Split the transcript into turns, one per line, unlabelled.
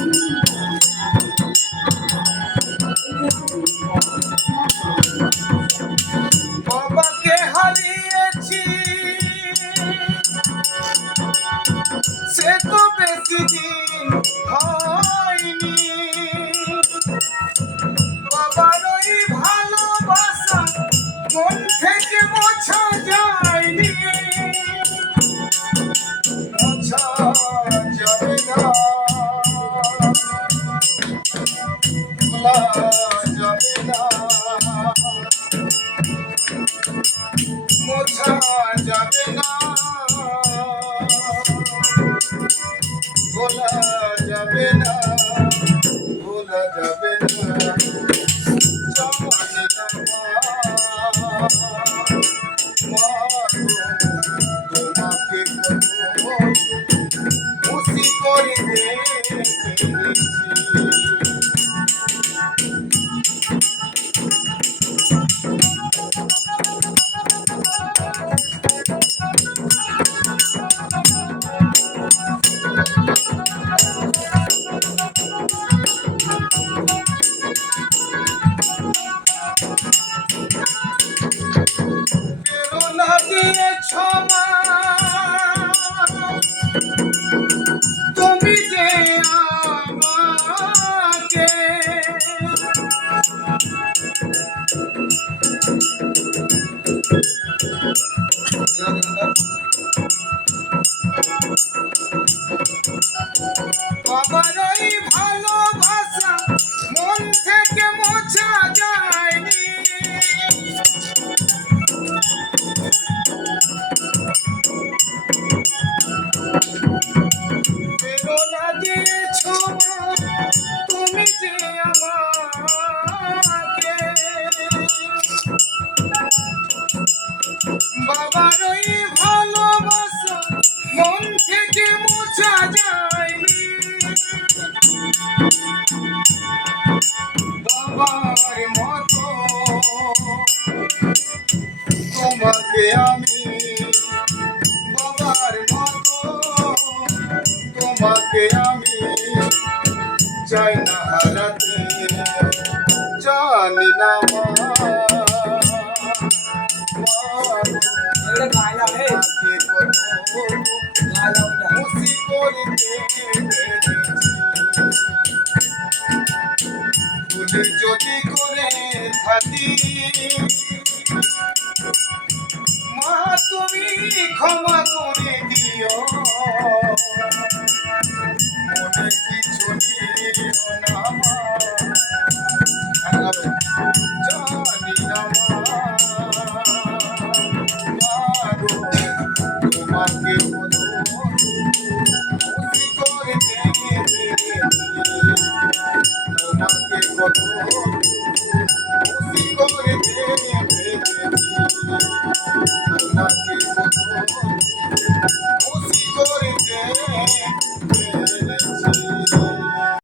Thank you. মোছা যাবে না ভোলা যাবে না ভোলা যাবে না তুমি ভালোবাসা, মন থেকে মোছা যায়নি। বাবার মতো তোমাকে আমি, বাবার মতো তোমাকে আমি চাই না হারাতে, জানি না ভুল যদি করে থাকি মা তুমি ক্ষমা করে দিও। মনে কিছু নিও না মা। জানি না মা। গো, তোমাকে তোমাকে কত